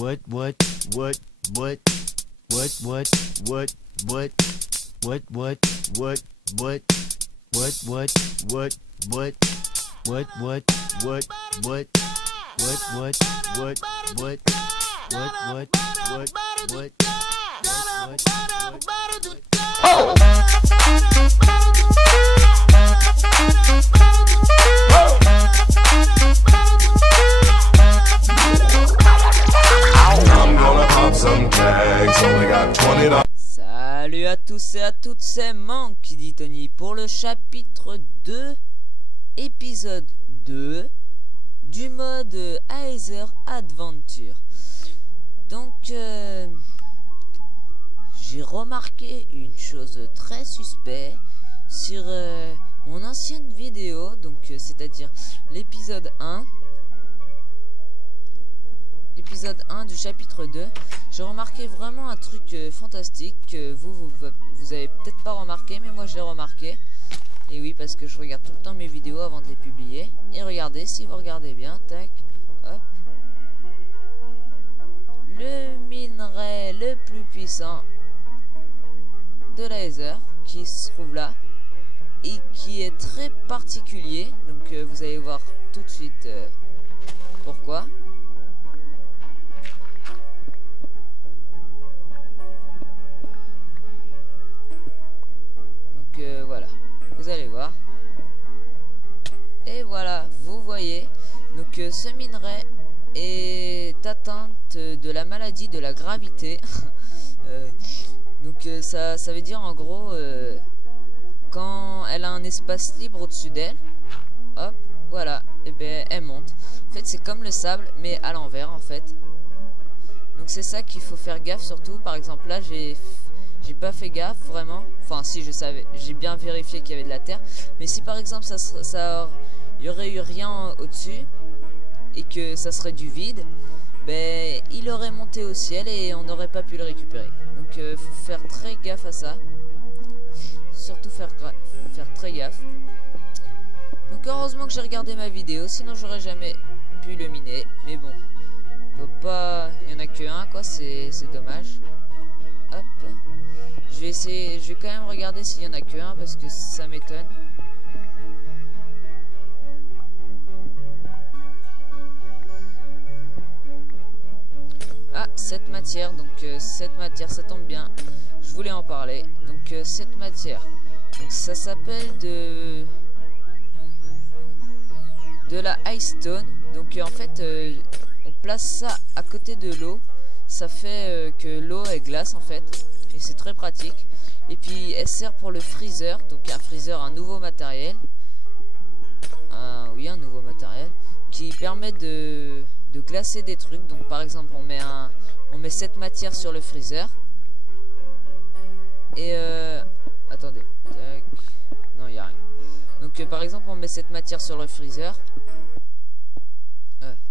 What Salut à tous et à toutes, c'est Manque qui dit Tony pour le chapitre 2, épisode 2 du mode Aether Adventure. Donc, j'ai remarqué une chose très suspecte sur mon ancienne vidéo, donc c'est-à-dire l'épisode 1. Épisode 1 du chapitre 2, j'ai remarqué vraiment un truc fantastique que vous avez peut-être pas remarqué, mais moi je l'ai remarqué. Et oui, parce que je regarde tout le temps mes vidéos avant de les publier. Et regardez, si vous regardez bien, tac, hop. Le minerai le plus puissant de l'Aether qui se trouve là et qui est très particulier. Donc vous allez voir tout de suite pourquoi. Voilà, vous allez voir. Et voilà, vous voyez. Donc ce minerai est atteinte de la maladie de la gravité. Donc ça veut dire en gros quand elle a un espace libre au-dessus d'elle, hop, voilà, et ben elle monte. En fait c'est comme le sable mais à l'envers en fait. Donc c'est ça qu'il faut faire gaffe surtout. Par exemple là j'ai pas fait gaffe vraiment, enfin si je savais, j'ai bien vérifié qu'il y avait de la terre, mais si par exemple il y aurait eu rien au-dessus et que ça serait du vide, ben il aurait monté au ciel et on n'aurait pas pu le récupérer. Donc faut faire très gaffe à ça, surtout faire très gaffe. Donc heureusement que j'ai regardé ma vidéo, sinon j'aurais jamais pu le miner, mais bon, il y en a que un quoi, c'est dommage. Hop. Je vais quand même regarder s'il y en a que un parce que ça m'étonne. Ah, cette matière, donc cette matière, ça tombe bien. Je voulais en parler. Donc cette matière, donc ça s'appelle de la Ice Stone. Donc en fait, on place ça à côté de l'eau. Ça fait que l'eau est glace en fait. Et c'est très pratique. Et puis elle sert pour le freezer. Donc un freezer, un nouveau matériel. Oui, un nouveau matériel qui permet de glacer des trucs. Donc par exemple on met cette matière sur le freezer. Et attendez. Tac. Non, il n'y a rien. Donc par exemple on met cette matière sur le freezer.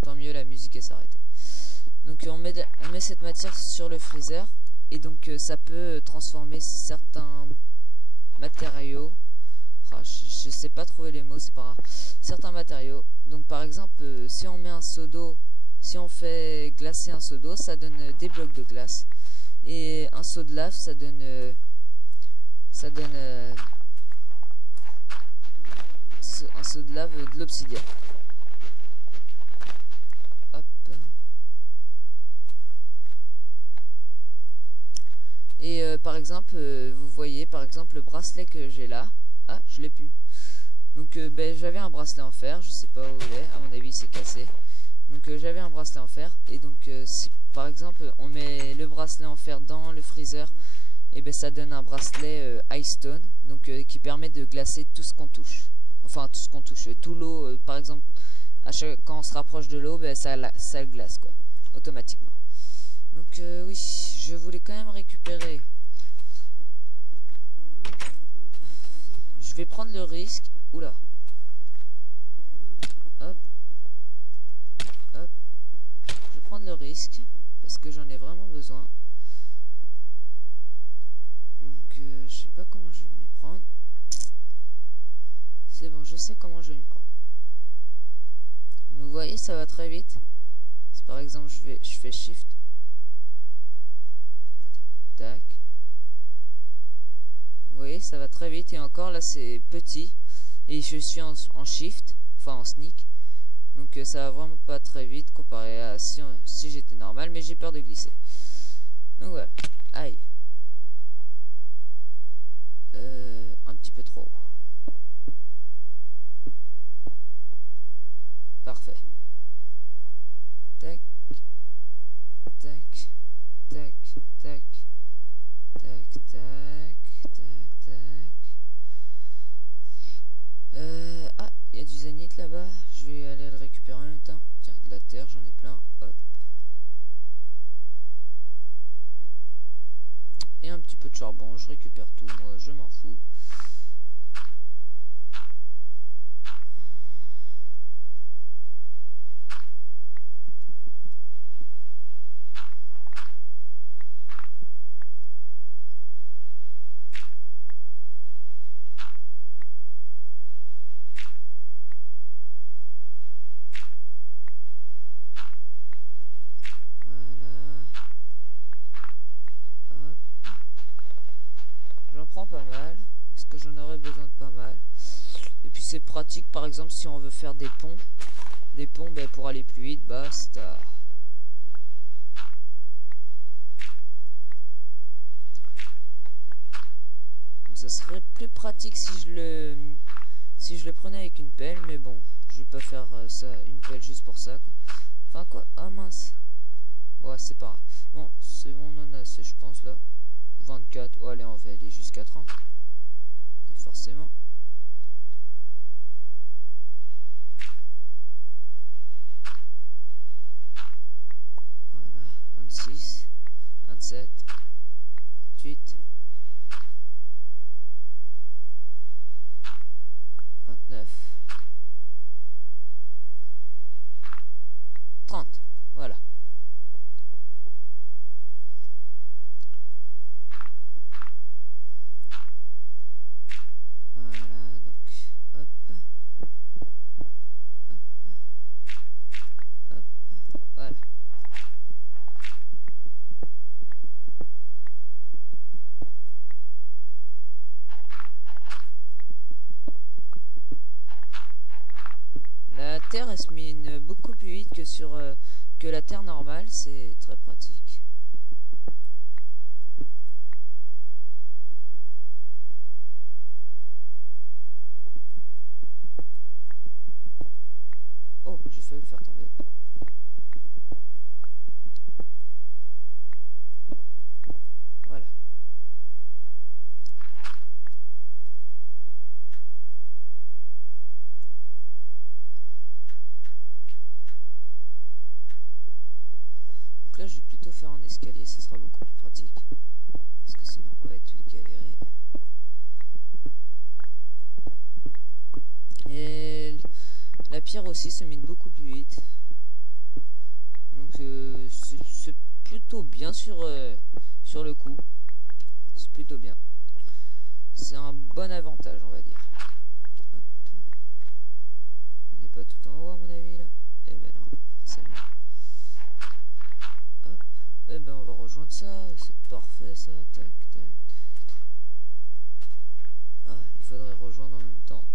Tant mieux, la musique est s'arrêter. Donc on met cette matière sur le freezer. Et donc ça peut transformer certains matériaux. Je sais pas trouver les mots, c'est pas grave. Certains matériaux. Donc par exemple si on met un seau d'eau, si on fait glacer un seau d'eau, ça donne des blocs de glace. Et un seau de lave, ça donne un seau de lave de l'obsidienne. Et par exemple, vous voyez par exemple le bracelet que j'ai là. Ah, je l'ai plus. Donc ben, j'avais un bracelet en fer, je sais pas où il est, à mon avis il s'est cassé. Donc j'avais un bracelet en fer. Et donc si par exemple on met le bracelet en fer dans le freezer, et ben ça donne un bracelet Ice Stone. Donc qui permet de glacer tout ce qu'on touche. Enfin tout ce qu'on touche. Tout l'eau, par exemple, quand on se rapproche de l'eau, ben, ça le glace quoi, automatiquement. Donc oui, je voulais quand même récupérer. Je vais prendre le risque. Oula. Hop. Hop. Je vais prendre le risque parce que j'en ai vraiment besoin. Donc je sais pas comment je vais m'y prendre. C'est bon, je sais comment je vais m'y prendre. Vous voyez, ça va très vite. C'est Par exemple, je fais Shift. Tac. Vous voyez, ça va très vite. Et encore, là, c'est petit. Et je suis en Shift. Enfin, en sneak. Donc, ça va vraiment pas très vite comparé à si j'étais normal. Mais j'ai peur de glisser. Donc, voilà. Aïe. Un petit peu trop haut. Parfait. Tac. Tac. Tac. Tac. Tac. Tac. Tac. Tac. Ah, il y a du zénith là-bas. Je vais aller le récupérer en même temps. Tiens, de la terre, j'en ai plein. Hop. Et un petit peu de charbon. Je récupère tout. Moi, je m'en fous. J'en prends pas mal, parce que j'en aurais besoin de pas mal. Et puis c'est pratique, par exemple, si on veut faire des ponts, ben, pour aller plus vite, basta. Donc ça serait plus pratique si je le prenais avec une pelle, mais bon, je vais pas faire ça, une pelle juste pour ça, quoi. Enfin quoi, ah mince. Ouais, c'est pas grave. Bon, c'est bon, on en a assez, je pense, là. 24, oh, allez, on va aller jusqu'à 30. Et forcément. Voilà, 26, 27, 28, 29, 30, voilà. La terre elle se mine beaucoup plus vite que la terre normale, c'est très pratique. Oh, j'ai failli le faire tomber. Voilà. Donc là, je vais plutôt faire un escalier, ça sera beaucoup plus pratique. Parce que sinon, on va être galéré. Et la pierre aussi se mine beaucoup plus vite. Donc c'est plutôt bien sur le coup. C'est plutôt bien. C'est un bon avantage, on va dire. Hop. On n'est pas tout en haut à mon avis là. Eh ben non, c'est bon. Hop. Eh ben on va rejoindre ça. C'est parfait ça. Tac, tac. Ah, il faudrait rejoindre en même temps.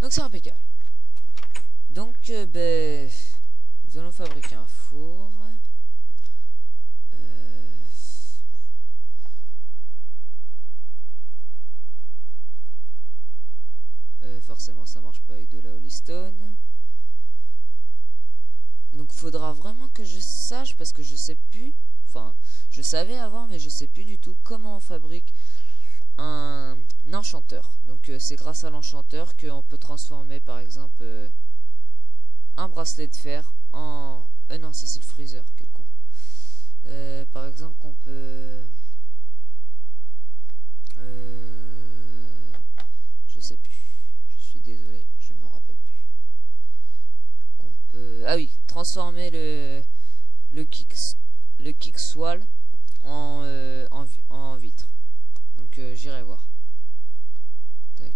Donc c'est impeccable. Donc ben, nous allons fabriquer un four. Forcément ça marche pas avec de la holystone. Donc faudra vraiment que je sache, parce que je sais plus, enfin je savais avant mais je sais plus du tout comment on fabrique un enchanteur. Donc c'est grâce à l'enchanteur qu'on peut transformer par exemple un bracelet de fer en... non, ça c'est le freezer, quel con. Par exemple qu'on peut... je sais plus, je suis désolé, je me rappelle plus. Qu'on peut... Ah oui, transformer le kick swall en vitre. Donc j'irai voir. Tac.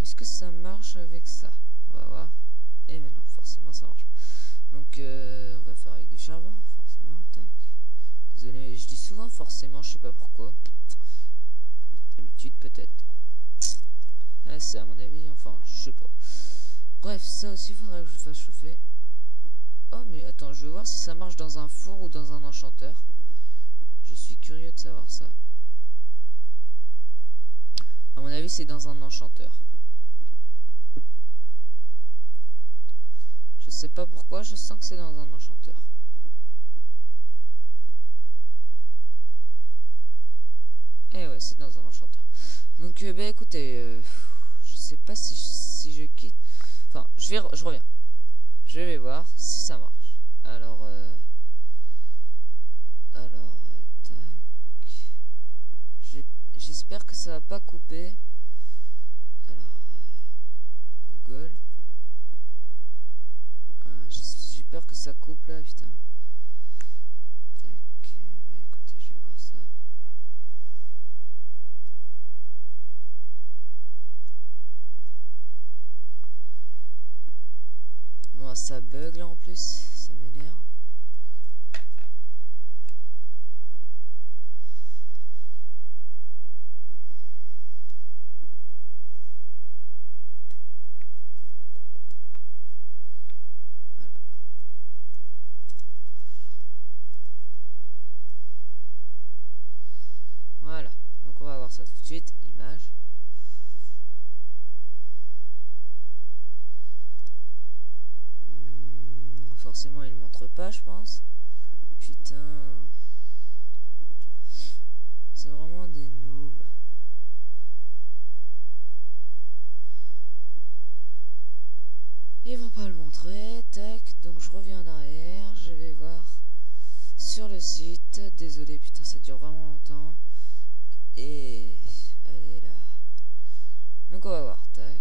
Est-ce que ça marche avec ça? On va voir. Et mais non, forcément ça marche pas. Donc on va faire avec du charbon, forcément. Tac. Désolé, je dis souvent forcément, je sais pas pourquoi. D'habitude peut-être. Ouais, c'est à mon avis, enfin je sais pas. Bref, ça aussi faudrait que je fasse chauffer. Oh mais attends, je vais voir si ça marche dans un four ou dans un enchanteur. Je suis curieux de savoir ça. À mon avis c'est dans un enchanteur. Je sais pas pourquoi, je sens que c'est dans un enchanteur. Eh ouais, c'est dans un enchanteur. Donc bah écoutez, je sais pas si je quitte. Enfin, je reviens. Je vais voir si ça marche. Alors tac. J'espère que ça va pas couper. Alors Google. J'ai peur que ça coupe là, putain. Tac. Bah écoutez, je vais voir ça. Bon, ça bug là en plus, ça m'énerve. Voilà, donc on va voir ça tout de suite, image. Forcément il montre pas, je pense. Putain, c'est vraiment des noobs. Ils vont pas le montrer. Tac, donc je reviens en arrière, je vais voir sur le site. Désolé, putain, ça dure vraiment longtemps. Et allez là. Donc on va voir, tac.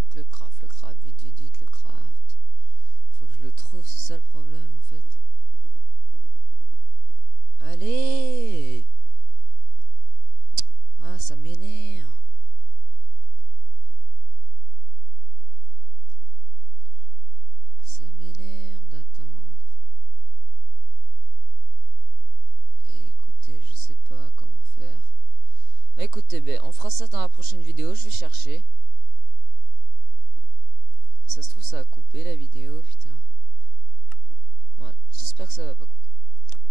Donc le craft, vite, le craft. Faut que je le trouve, c'est ça le problème en fait. Allez. Ah, ça m'énerve. Ça m'énerve d'attendre. Écoutez, je sais pas comment faire. Bah, écoutez, ben, on fera ça dans la prochaine vidéo. Je vais chercher. Ça se trouve, ça a coupé la vidéo, putain. Ouais, j'espère que ça va pas couper.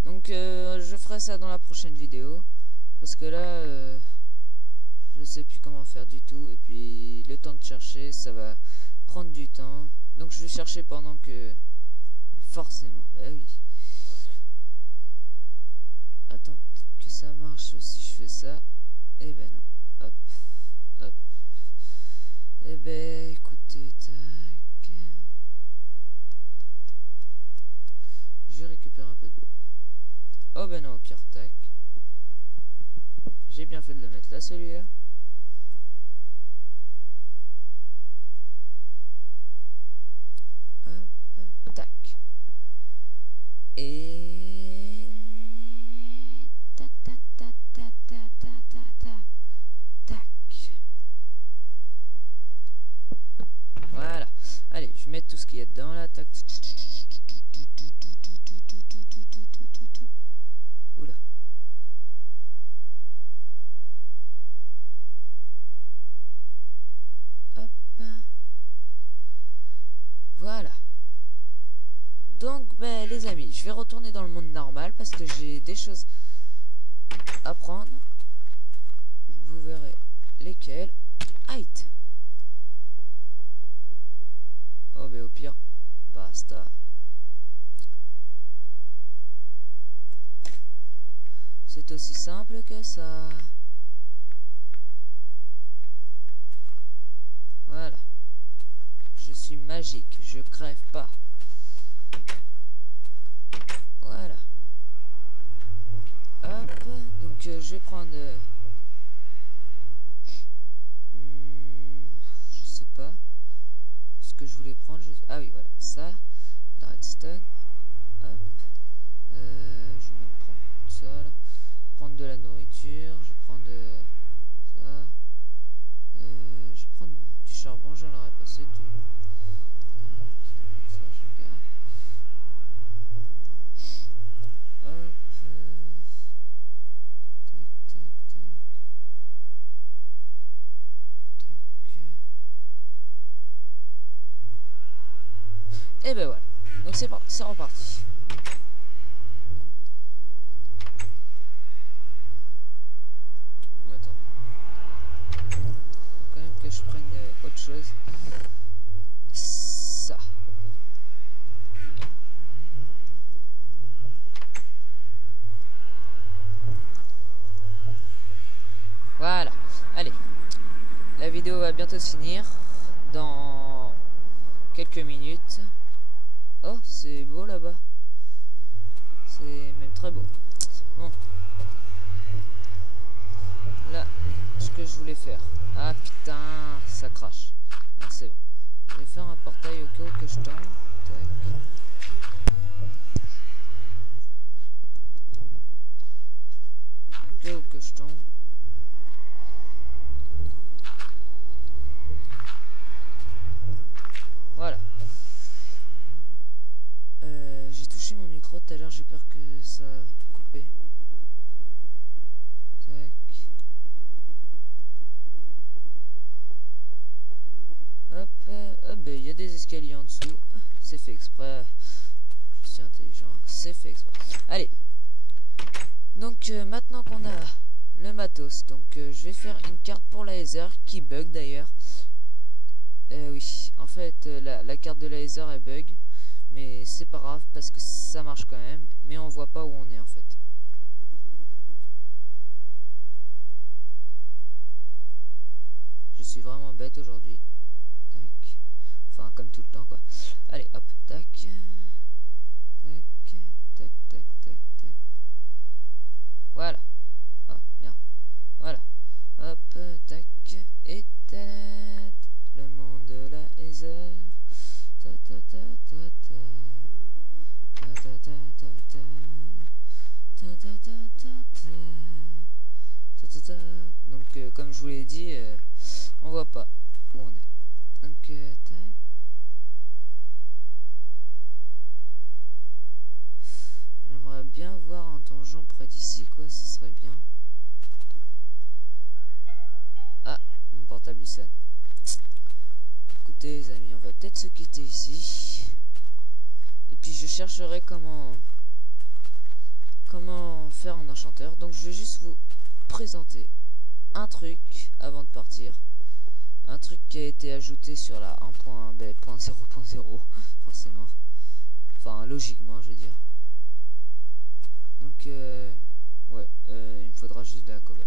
Donc, je ferai ça dans la prochaine vidéo. Parce que là, je sais plus comment faire du tout. Et puis, le temps de chercher, ça va prendre du temps. Donc, je vais chercher pendant que... Forcément, bah oui. Attends, que ça marche si je fais ça. Eh ben non. Hop, hop. Eh ben, écoutez, tac. Je vais récupérer un peu de bois. Oh ben non, au pire, tac. J'ai bien fait de le mettre là, celui-là. Hop, tac. Et... tac, tac, tac, tac, tac, tac, tac, tac. Tac. Voilà. Allez, je vais mettre tout ce qu'il y a dedans là. Tac. Oula. Hop. Voilà. Donc, ben, les amis, je vais retourner dans le monde normal parce que j'ai des choses à prendre. Vous verrez lesquelles. Aïe. Oh ben au pire, basta. C'est aussi simple que ça. Voilà. Je suis magique, je crève pas. Voilà. Hop, donc je vais prendre... je sais pas ce que je voulais prendre. Ah oui, voilà, ça. De la redstone. Hop. Je vais même prendre ça là. Prendre de la nourriture. Je vais prendre ça. Je vais prendre du charbon, j'en aurais passé du... ça, je garde. Hop. Et ben voilà, donc c'est reparti. Attends. Faut quand même que je prenne autre chose. Ça. Voilà. Allez. La vidéo va bientôt se finir. Dans quelques minutes. Oh, c'est beau là-bas. C'est même très beau. Bon. Là, ce que je voulais faire. Ah putain, ça crache. C'est bon. Je vais faire un portail au cas où que je tombe. Tac. Au cas où que je tombe. Voilà. J'ai touché mon micro tout à l'heure, j'ai peur que ça coupe. Tac. Hop, hop, il y a des escaliers en dessous. C'est fait exprès. Je suis intelligent. C'est fait exprès. Allez. Donc maintenant qu'on a le matos, donc je vais faire une carte pour laser qui bug d'ailleurs. Oui, en fait la carte de laser elle bug. Mais c'est pas grave parce que ça marche quand même. Mais on voit pas où on est en fait. Je suis vraiment bête aujourd'hui. Tac. Enfin comme tout le temps quoi. Allez hop. Tac. Tac. Tac. Tac. Tac. Tac. Voilà. Oh merde. Voilà. Hop. Tac. Et tac. Le monde de la laser. Donc comme je vous l'ai dit, on voit pas où on est. Donc tac. J'aimerais bien voir un donjon près d'ici quoi, ce serait bien. Ah, mon portable il sonne. Écoutez les amis, on va peut-être se quitter ici. Et puis je chercherai comment faire un enchanteur. Donc je vais juste vous présenter un truc avant de partir. Un truc qui a été ajouté sur la 1.0.0 forcément. Enfin logiquement je veux dire. Donc ouais, il me faudra juste de la cobble.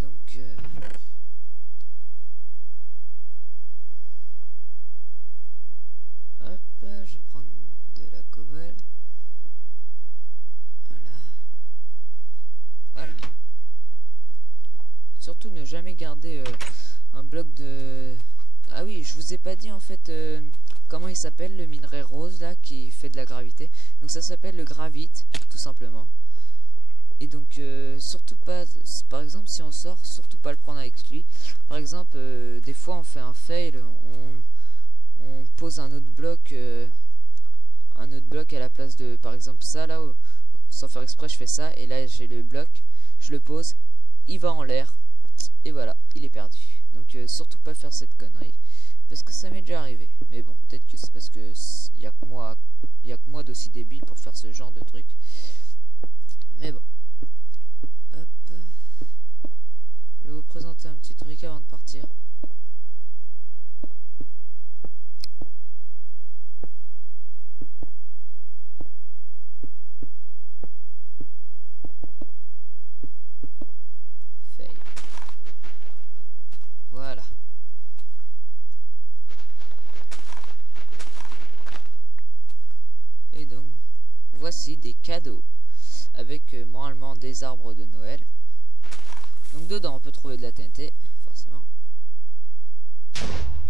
Donc hop, je vais prendre de la cobble. Voilà. Surtout ne jamais garder un bloc de... Ah oui, je vous ai pas dit en fait comment il s'appelle le minerai rose là qui fait de la gravité. Donc ça s'appelle le gravite tout simplement. Et donc surtout pas, par exemple si on sort, surtout pas le prendre avec lui. Par exemple des fois on fait un fail, on pose un autre bloc à la place de par exemple ça là, sans faire exprès je fais ça et là j'ai le bloc, je le pose, il va en l'air et voilà, il est perdu. Donc surtout pas faire cette connerie, parce que ça m'est déjà arrivé. Mais bon, peut-être que c'est parce que il y a que moi d'aussi débile pour faire ce genre de truc. Mais bon. Hop. Je vais vous présenter un petit truc avant de partir. Voilà. Et donc, voici des cadeaux avec moralement des arbres de Noël. Donc dedans on peut trouver de la TNT, forcément.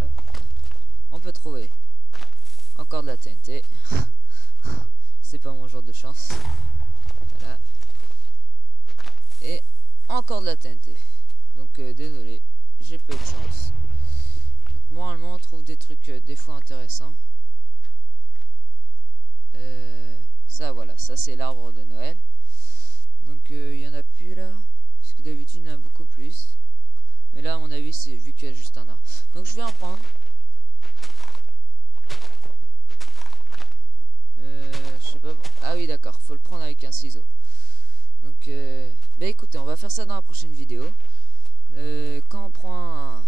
Hop. On peut trouver encore de la TNT. C'est pas mon jour de chance. Voilà. Et encore de la TNT. Donc désolé, j'ai peu de chance. Donc moralement on trouve des trucs des fois intéressants. Ça voilà, ça c'est l'arbre de Noël. Donc il y en a plus là, puisque d'habitude il y en a beaucoup plus. Mais là à mon avis c'est vu qu'il y a juste un arbre. Donc je vais en prendre. Je sais pas. Ah oui d'accord, faut le prendre avec un ciseau. Donc bah écoutez, on va faire ça dans la prochaine vidéo. Quand on prend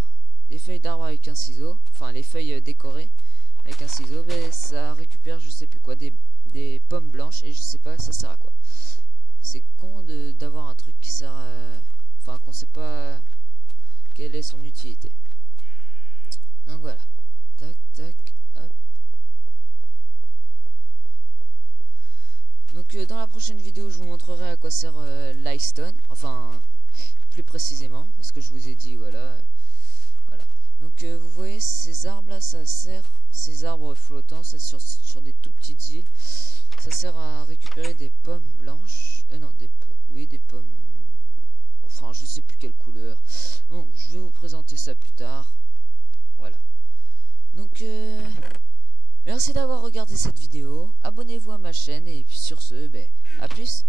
les feuilles d'arbre avec un ciseau, enfin les feuilles décorées avec un ciseau, bah, ça récupère je sais plus quoi, des pommes blanches, et je sais pas ça sert à quoi. C'est con d'avoir un truc qui sert à... Enfin qu'on sait pas quelle est son utilité. Donc voilà. Tac tac hop. Donc dans la prochaine vidéo je vous montrerai à quoi sert l'iStone. Enfin plus précisément, parce que je vous ai dit voilà. Voilà. Donc vous voyez ces arbres là, ça sert, ces arbres flottants, ça sur des tout petites îles, ça sert à récupérer des pommes blanches. Non, oui, des pommes. Enfin, je sais plus quelle couleur. Bon, je vais vous présenter ça plus tard. Voilà. Donc, merci d'avoir regardé cette vidéo. Abonnez-vous à ma chaîne et puis sur ce, ben, à plus.